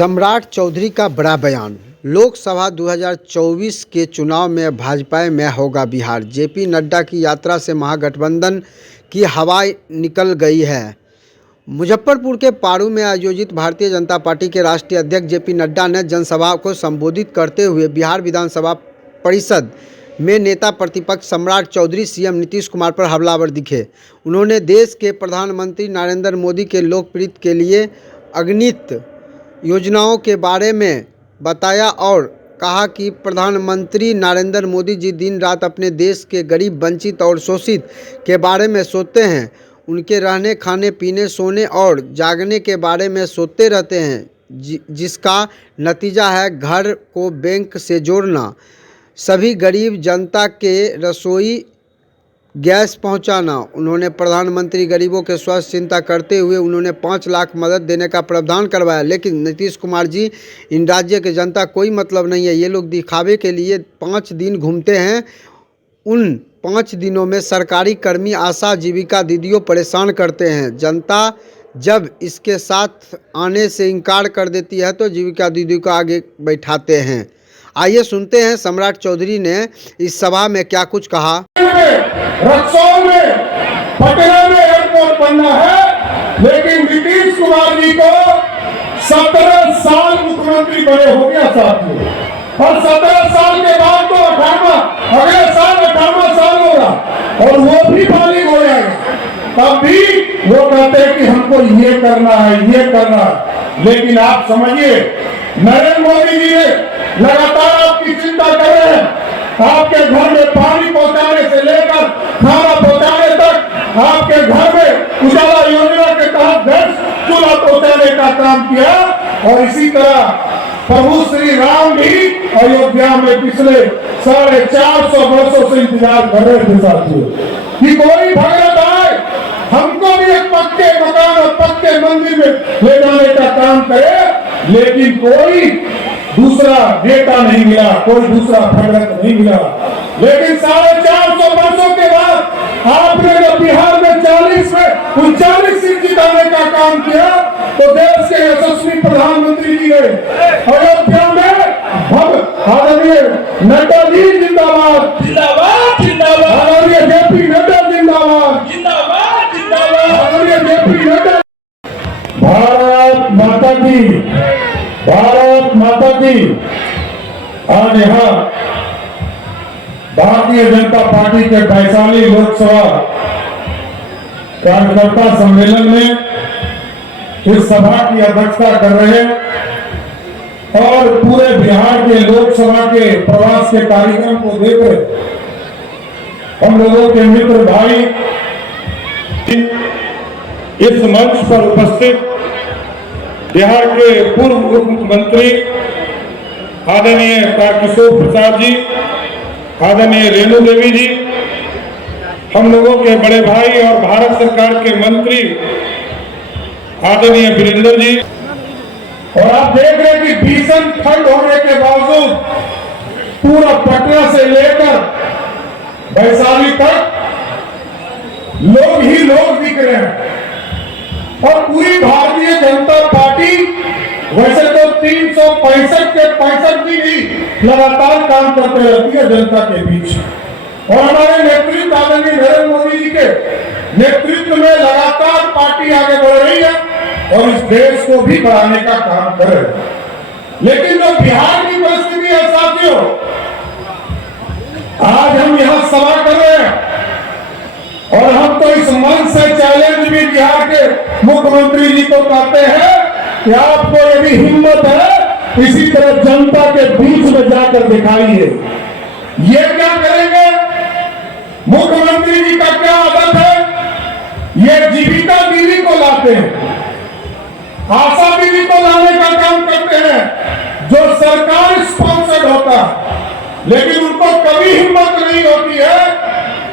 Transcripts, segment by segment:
सम्राट चौधरी का बड़ा बयान। लोकसभा 2024 के चुनाव में भाजपा में होगा बिहार। जेपी नड्डा की यात्रा से महागठबंधन की हवा निकल गई है। मुजफ्फरपुर के पारू में आयोजित भारतीय जनता पार्टी के राष्ट्रीय अध्यक्ष जेपी नड्डा ने जनसभा को संबोधित करते हुए बिहार विधानसभा परिषद में नेता प्रतिपक्ष सम्राट चौधरी सीएम नीतीश कुमार पर हमलावर दिखे। उन्होंने देश के प्रधानमंत्री नरेंद्र मोदी के लोकप्रियता के लिए अगणित योजनाओं के बारे में बताया और कहा कि प्रधानमंत्री नरेंद्र मोदी जी दिन रात अपने देश के गरीब, वंचित और शोषित के बारे में सोचते हैं। उनके रहने, खाने, पीने, सोने और जागने के बारे में सोचते रहते हैं, जिसका नतीजा है घर को बैंक से जोड़ना, सभी गरीब जनता के रसोई गैस पहुंचाना। उन्होंने प्रधानमंत्री गरीबों के स्वास्थ्य चिंता करते हुए उन्होंने 5 लाख मदद देने का प्रावधान करवाया। लेकिन नीतीश कुमार जी, इन राज्य के जनता कोई मतलब नहीं है। ये लोग दिखावे के लिए 5 दिन घूमते हैं। उन 5 दिनों में सरकारी कर्मी, आशा, जीविका दीदियों परेशान करते हैं। जनता जब इसके साथ आने से इनकार कर देती है तो जीविका दीदियों को आगे बैठाते हैं। आइए सुनते हैं सम्राट चौधरी ने इस सभा में क्या कुछ कहा। रक्सौल में, पटना में एयरपोर्ट बनना है, लेकिन नीतीश कुमार जी को 17 साल मुख्यमंत्री बने हो गया साथियों, और 17 साल के बाद तो 18 अगले साल 18 साल होगा और वो भी बालिग हो जाएगा। तब भी वो कहते हैं कि हमको ये करना है, ये करना है। लेकिन आप समझिए, नरेंद्र मोदी जी लगातार आपकी चिंता कर रहे हैं। आपके घर में पानी पहुंचाने से लेकर खाना पहुंचाने तक, आपके घर में उजाला योजना के तहत गैस चूल्हा पहुंचाने का काम किया। और इसी तरह प्रभु श्री राम भी अयोध्या में पिछले 450 वर्षों से इंतजार कर रहे थे साथियों कि कोई भगत आए, हमको भी एक पक्के मकान और पक्के मंदिर में ले जाने का काम करे। लेकिन कोई दूसरा नेता नहीं मिला, कोई दूसरा भगत नहीं मिला। लेकिन 450 वर्षों के बाद आपने जब बिहार में 39 सीट जिताने का काम किया तो देश के यशस्वी प्रधानमंत्री जी ने अयोध्या में आदरणीय नड्डा जी जिंदाबाद, जिंदाबाद, जिंदाबाद, आदरणीय जेपी नड्डा जिंदाबाद, जिंदाबाद, जिंदाबाद, आदरणीय जेपी नड्डा। भारत माता की, भारत माता की। आज यहाँ भारतीय जनता पार्टी के वैशाली लोकसभा कार्यकर्ता सम्मेलन में इस सभा की अध्यक्षता कर रहे हैं और पूरे बिहार के लोकसभा के प्रवास के कार्यक्रम को देख रहे हम लोगों के मित्र भाई, इस मंच पर उपस्थित बिहार के पूर्व उप मुख्यमंत्री आदरणीय तारकिशोर प्रसाद जी, आदरणीय रेणु देवी जी, हम लोगों के बड़े भाई और भारत सरकार के मंत्री आदरणीय वीरेंद्र जी, और आप देख रहे हैं कि भीषण ठंड होने के बावजूद पूरा पटना से लेकर वैशाली तक लोग ही लोग दिख रहे हैं। और पूरी भारतीय जनता पार्टी वैसे तो 365 के 65 दिन ही लगातार काम करते रहती है जनता के बीच, और हमारे नेतृत्व आदरणीय नरेंद्र मोदी जी के नेतृत्व में लगातार पार्टी आगे बढ़ रही है और इस देश को भी बढ़ाने का काम कर रही है। लेकिन जो बिहार की परिस्थिति है साथियों, आज हम यहाँ सभा कर रहे हैं और हम तो इस मंच से चैलेंज भी बिहार के मुख्यमंत्री जी को कहते हैं कि आपको यदि हिम्मत है इसी तरह जनता के बीच में जाकर दिखाइए। ये क्या करेंगे? मुख्यमंत्री जी का क्या आदत है? ये जीविका दीदी को लाते हैं, आशा दीदी को लाने का काम करते हैं जो सरकार स्पॉन्सर्ड होता है। लेकिन उनको कभी हिम्मत नहीं होती है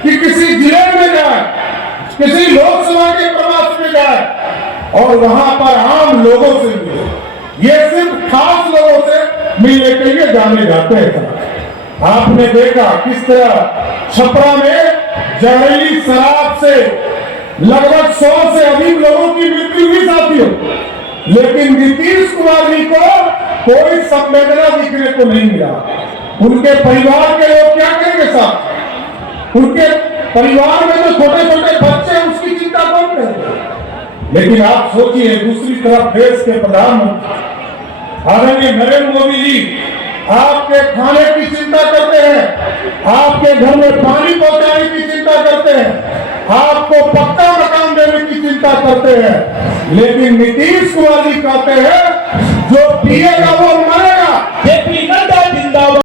कि किसी जिले में जाए, किसी लोकसभा के प्रवास में जाए और वहां पर आम लोगों से मिले। ये सिर्फ खास लोगों से मिलने के लिए जाने जाते हैं। आपने देखा किस तरह छपरा में जहरीली शराब से लगभग 100 से अधिक लोगों की मृत्यु हुई साथियों। लेकिन नीतीश कुमार जी को कोई संवेदना दिखने को नहीं मिला। उनके परिवार के लोग क्या करेंगे साहब? उनके परिवार में जो छोटे छोटे बच्चे हैं उसकी चिंता कौन करेगा? लेकिन आप सोचिए, दूसरी तरफ देश के प्रधानमंत्री आदरणीय नरेंद्र मोदी जी आपके खाने की चिंता करते हैं, आपके घर में पानी पहुंचाने की चिंता करते हैं, आपको पक्का मकान देने की चिंता करते हैं। लेकिन नीतीश कुमार जी कहते हैं जो पिएगा वो